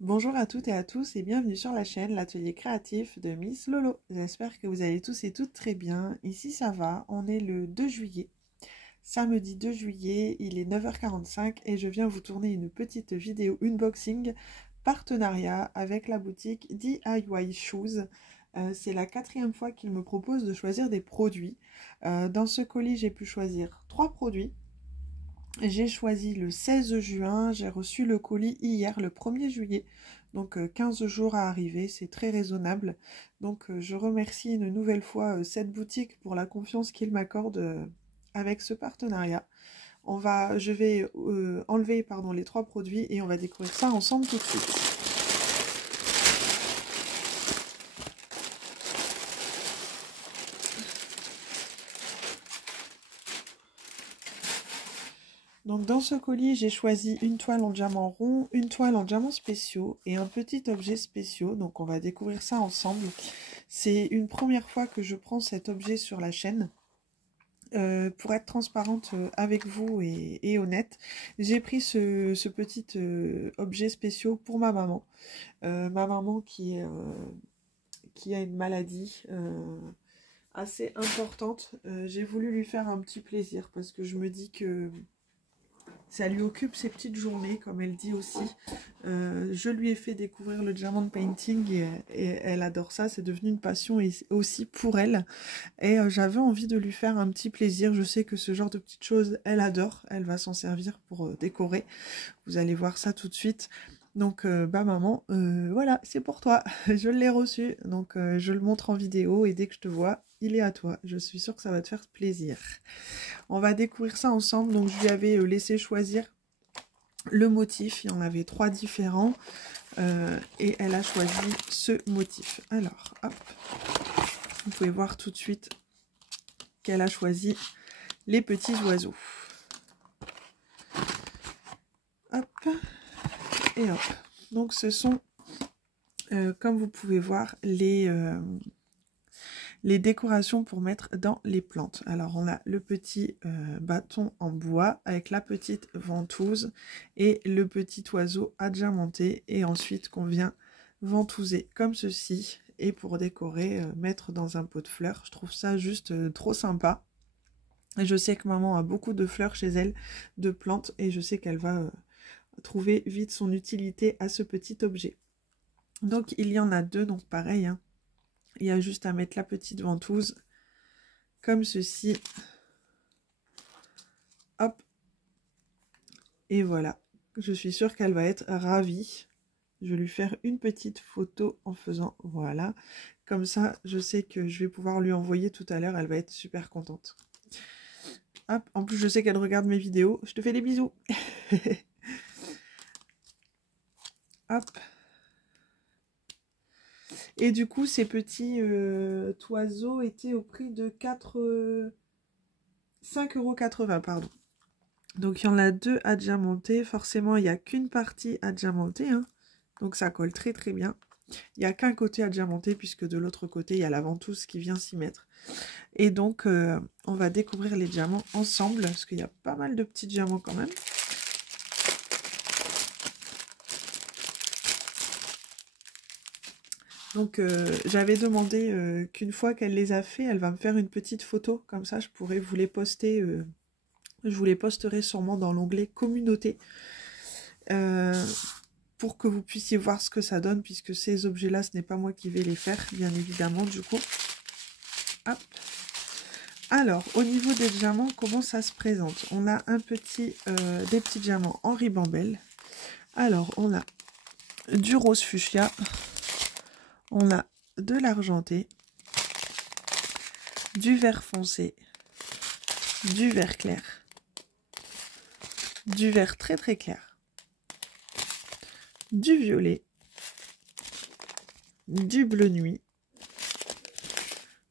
Bonjour à toutes et à tous et bienvenue sur la chaîne L'Atelier Créatif de Miss Lolo. J'espère que vous allez tous et toutes très bien. Ici ça va, on est le 2 juillet, samedi 2 juillet, il est 9h45 et je viens vous tourner une petite vidéo unboxing partenariat avec la boutique DIY Shoes. C'est la 4e fois qu'ils me proposent de choisir des produits. Dans ce colis, j'ai pu choisir 3 produits. J'ai choisi le 16 juin, j'ai reçu le colis hier, le 1er juillet, donc 15 jours à arriver, c'est très raisonnable. Donc je remercie une nouvelle fois cette boutique pour la confiance qu'ils m'accordent avec ce partenariat. Je vais enlever les 3 produits et on va découvrir ça ensemble tout de suite. Donc dans ce colis, j'ai choisi une toile en diamant rond, une toile en diamants spéciaux et un petit objet spéciaux. Donc on va découvrir ça ensemble. C'est une première fois que je prends cet objet sur la chaîne. Pour être transparente avec vous et honnête, j'ai pris ce petit objet spéciaux pour ma maman. Ma maman qui a une maladie assez importante. J'ai voulu lui faire un petit plaisir parce que je me dis que ça lui occupe ses petites journées, comme elle dit aussi. Je lui ai fait découvrir le diamond painting et elle adore ça. C'est devenu une passion aussi pour elle. Et j'avais envie de lui faire un petit plaisir. Je sais que ce genre de petites choses, elle adore. Elle va s'en servir pour décorer. Vous allez voir ça tout de suite. Donc, maman, voilà, c'est pour toi. Je l'ai reçu. Donc, je le montre en vidéo et dès que je te vois, il est à toi. Je suis sûre que ça va te faire plaisir. On va découvrir ça ensemble. Donc, je lui avais laissé choisir le motif. Il y en avait 3 différents. Et elle a choisi ce motif. Alors, hop. Vous pouvez voir tout de suite qu'elle a choisi les petits oiseaux. Hop. Et hop. Donc, ce sont, comme vous pouvez voir, les décorations pour mettre dans les plantes. Alors on a le petit bâton en bois avec la petite ventouse et le petit oiseau adiamanté et ensuite qu'on vient ventouser comme ceci et pour décorer, mettre dans un pot de fleurs. Je trouve ça juste trop sympa. Et je sais que maman a beaucoup de fleurs chez elle, de plantes, et je sais qu'elle va trouver vite son utilité à ce petit objet. Donc il y en a 2, donc pareil, hein. Il y a juste à mettre la petite ventouse, comme ceci. Hop. Et voilà. Je suis sûre qu'elle va être ravie. Je vais lui faire une petite photo en faisant, voilà. Comme ça, je sais que je vais pouvoir lui envoyer tout à l'heure. Elle va être super contente. Hop. En plus, je sais qu'elle regarde mes vidéos. Je te fais des bisous. Hop. Et du coup, ces petits oiseaux étaient au prix de 5,80 €, pardon. Donc, il y en a 2 à diamanter. Forcément, il n'y a qu'une partie à diamanter, hein. Donc, ça colle très très bien. Il n'y a qu'un côté à diamanter, puisque de l'autre côté, il y a la ventouse qui vient s'y mettre. Et donc, on va découvrir les diamants ensemble, parce qu'il y a pas mal de petits diamants quand même. Donc j'avais demandé qu'une fois qu'elle les a fait, elle va me faire une petite photo, comme ça je pourrais vous les poster, je vous les posterai sûrement dans l'onglet communauté, pour que vous puissiez voir ce que ça donne, puisque ces objets-là, ce n'est pas moi qui vais les faire, bien évidemment, du coup. Hop. Alors, au niveau des diamants, comment ça se présente? On a des petits diamants en ribambelle. Alors, on a du rose fuchsia. On a de l'argenté, du vert foncé, du vert clair, du vert très très clair, du violet, du bleu nuit,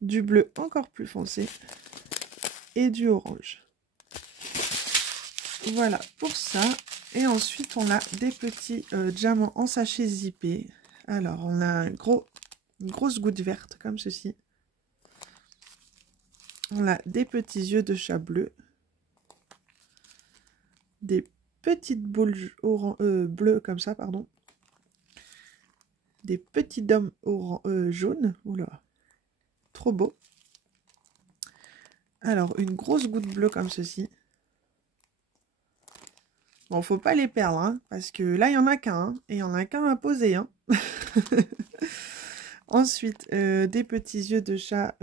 du bleu encore plus foncé et du orange. Voilà pour ça. Et ensuite, on a des petits diamants en sachet zippé. Alors, on a une grosse goutte verte comme ceci. On a des petits yeux de chat bleu. Des petites boules bleues comme ça, pardon. des petits dômes jaunes. Oula, trop beau. Alors, une grosse goutte bleue comme ceci. Bon, faut pas les perdre, hein, parce que là, il n'y en a qu'un, hein, et il n'y en a qu'un à poser. Hein. Ensuite, des petits yeux de chat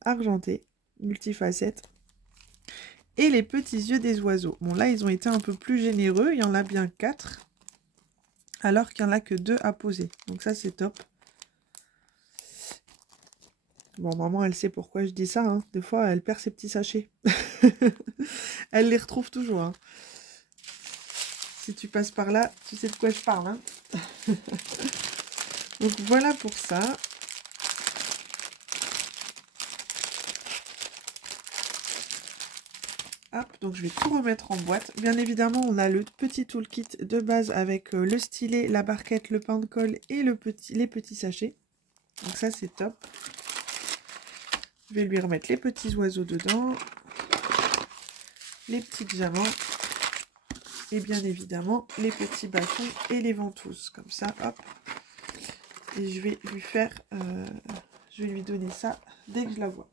argentés, multifacettes. Et les petits yeux des oiseaux. Bon, là, ils ont été un peu plus généreux. Il y en a bien 4. Alors qu'il n'y en a que 2 à poser. Donc ça, c'est top. Bon, maman, elle sait pourquoi je dis ça. Hein. Des fois, elle perd ses petits sachets. Elle les retrouve toujours. Hein. Si tu passes par là, tu sais de quoi je parle. Hein. Donc voilà pour ça. Hop, donc je vais tout remettre en boîte. Bien évidemment, on a le petit toolkit de base avec le stylet, la barquette, le pain de colle et les petits sachets. Donc ça, c'est top. Je vais lui remettre les petits oiseaux dedans, les petits diamants et bien évidemment les petits bâtons et les ventouses. Comme ça, hop. Et je vais lui faire, je vais lui donner ça dès que je la vois.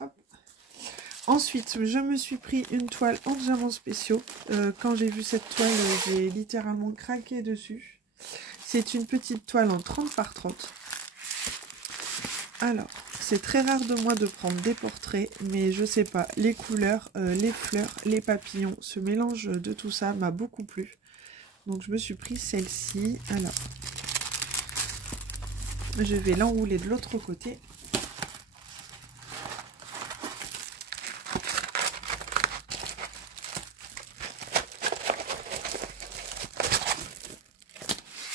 Hop. Ensuite, je me suis pris une toile en diamants spéciaux. Quand j'ai vu cette toile, j'ai littéralement craqué dessus. C'est une petite toile en 30 par 30. Alors, c'est très rare de moi de prendre des portraits, mais je sais pas, les couleurs, les fleurs, les papillons, ce mélange de tout ça m'a beaucoup plu. Donc je me suis pris celle-ci. Alors, je vais l'enrouler de l'autre côté.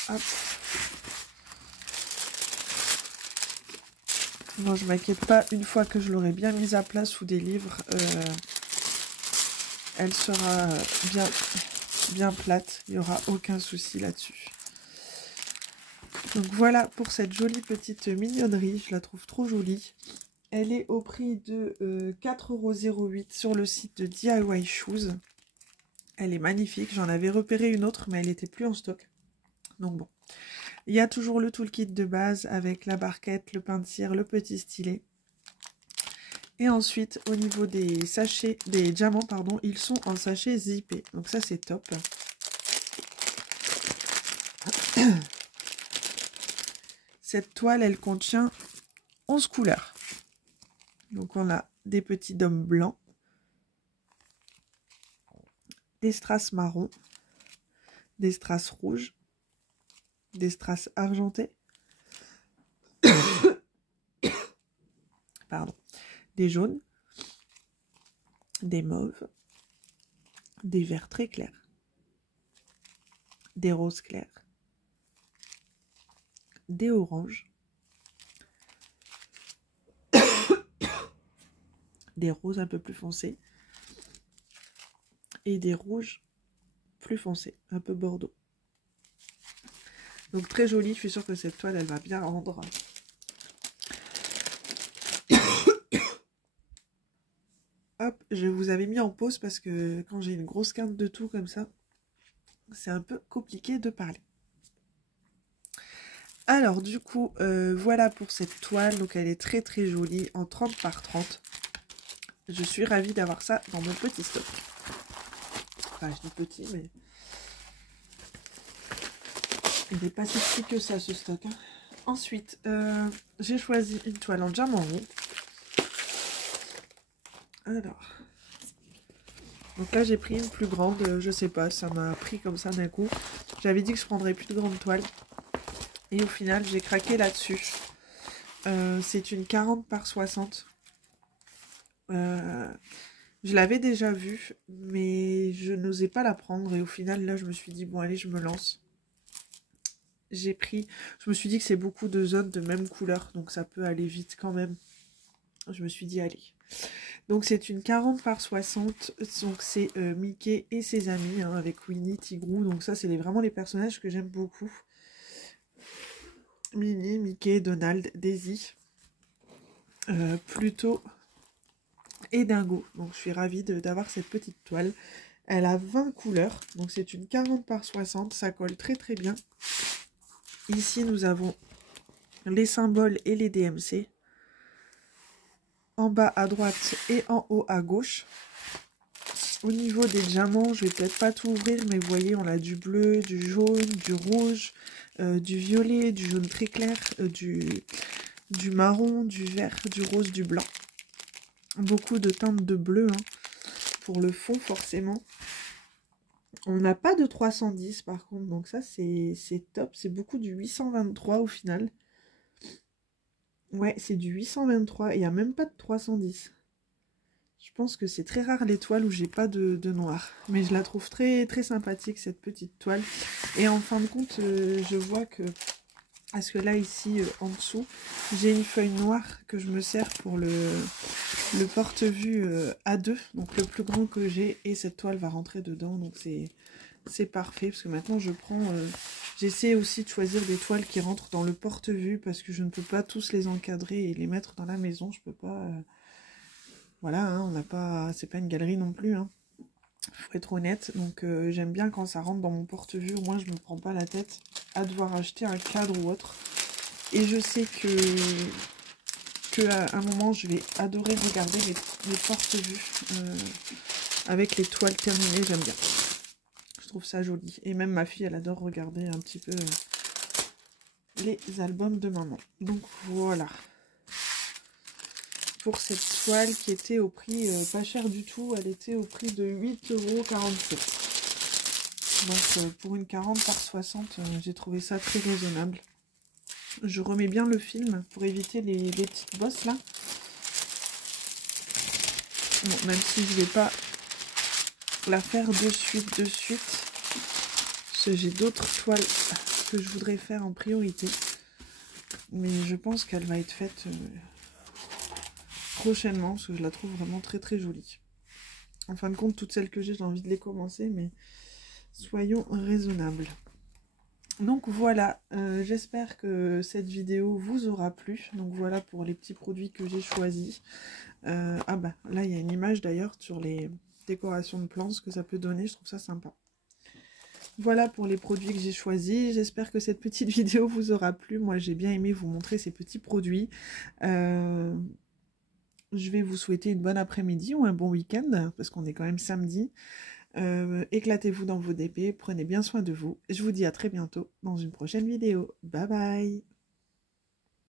Hop. Non, je m'inquiète pas, une fois que je l'aurai bien mise à plat sous des livres, elle sera bien plate, il n'y aura aucun souci là-dessus. Donc voilà pour cette jolie petite mignonnerie, je la trouve trop jolie. Elle est au prix de 4,08 € sur le site de DIY Shoes. Elle est magnifique, j'en avais repéré une autre mais elle n'était plus en stock. Donc bon. Il y a toujours le toolkit de base avec la barquette, le pain de cire, le petit stylet. Et ensuite, au niveau des sachets, des diamants, pardon, ils sont en sachet zippé. Donc ça, c'est top. Cette toile, elle contient 11 couleurs. Donc on a des petits dômes blancs, des strass marrons, des strass rouges, des strass argentés, pardon, des jaunes, des mauves, des verts très clairs, des roses clairs, des oranges, des roses un peu plus foncés et des rouges plus foncés, un peu bordeaux. Donc très jolie, je suis sûre que cette toile, elle va bien rendre. Hop, je vous avais mis en pause parce que quand j'ai une grosse quinte de tout comme ça, c'est un peu compliqué de parler. Alors du coup, voilà pour cette toile. Donc elle est très très jolie en 30 par 30. Je suis ravie d'avoir ça dans mon petit stock. Enfin, je dis petit, mais il n'est pas si petit que ça, ce stock. Hein. Ensuite, j'ai choisi une toile en diamant rond. Alors, donc là, j'ai pris une plus grande. Je sais pas, ça m'a pris comme ça d'un coup. J'avais dit que je prendrais plus de grandes toiles. Et au final, j'ai craqué là-dessus. C'est une 40 par 60. Je l'avais déjà vue, mais je n'osais pas la prendre. Et au final, là, je me suis dit, bon, allez, je me lance. J'ai pris... Je me suis dit que c'est beaucoup de zones de même couleur, donc ça peut aller vite quand même. Je me suis dit, allez. Donc, c'est une 40 par 60. Donc, c'est Mickey et ses amis, hein, avec Winnie, Tigrou. Donc, ça, c'est vraiment les personnages que j'aime beaucoup. Minnie, Mickey, Donald, Daisy. Pluto et Dingo. Donc, je suis ravie d'avoir cette petite toile. Elle a 20 couleurs. Donc, c'est une 40 par 60. Ça colle très, très bien. Ici, nous avons les symboles et les DMC. En bas à droite et en haut à gauche. Au niveau des diamants, je vais peut-être pas tout ouvrir, mais vous voyez, on a du bleu, du jaune, du rouge, du violet, du jaune très clair, du marron, du vert, du rose, du blanc. Beaucoup de teintes de bleu hein, pour le fond forcément. On n'a pas de 310 par contre, donc ça c'est top. C'est beaucoup du 823 au final. Ouais, c'est du 823 et il n'y a même pas de 310. Je pense que c'est très rare les toiles où j'ai pas de noir. Mais je la trouve très, très sympathique cette petite toile. Et en fin de compte, je vois que... Parce que là, ici, en dessous, j'ai une feuille noire que je me sers pour le porte-vue A2. Donc le plus grand que j'ai. Et cette toile va rentrer dedans. Donc c'est parfait. Parce que maintenant, je prends... J'essaie aussi de choisir des toiles qui rentrent dans le porte-vue. Parce que je ne peux pas tous les encadrer et les mettre dans la maison. Je peux pas... Voilà, hein, on n'a pas... C'est pas une galerie non plus, hein. Faut être honnête, donc j'aime bien quand ça rentre dans mon porte-vue, au moins je me prends pas la tête à devoir acheter un cadre ou autre. Et je sais que à un moment je vais adorer regarder les porte-vues avec les toiles terminées, j'aime bien. Je trouve ça joli. Et même ma fille, elle adore regarder un petit peu les albums de maman. Donc voilà. Pour cette toile qui était au prix pas cher du tout, elle était au prix de 8,47 €. Donc pour une 40 par 60, j'ai trouvé ça très raisonnable. Je remets bien le film pour éviter les petites bosses là. Bon, même si je vais pas la faire de suite, parce que j'ai d'autres toiles que je voudrais faire en priorité. Mais je pense qu'elle va être faite... prochainement, parce que je la trouve vraiment très très jolie. En fin de compte, toutes celles que j'ai envie de les commencer, mais soyons raisonnables. Donc voilà, j'espère que cette vidéo vous aura plu. Donc voilà pour les petits produits que j'ai choisis. Ah bah là il y a une image d'ailleurs sur les décorations de plantes, ce que ça peut donner, je trouve ça sympa. Voilà pour les produits que j'ai choisis. J'espère que cette petite vidéo vous aura plu. Moi j'ai bien aimé vous montrer ces petits produits. Je vais vous souhaiter une bonne après-midi ou un bon week-end, parce qu'on est quand même samedi. Éclatez-vous dans vos DP, prenez bien soin de vous. Je vous dis à très bientôt dans une prochaine vidéo. Bye bye!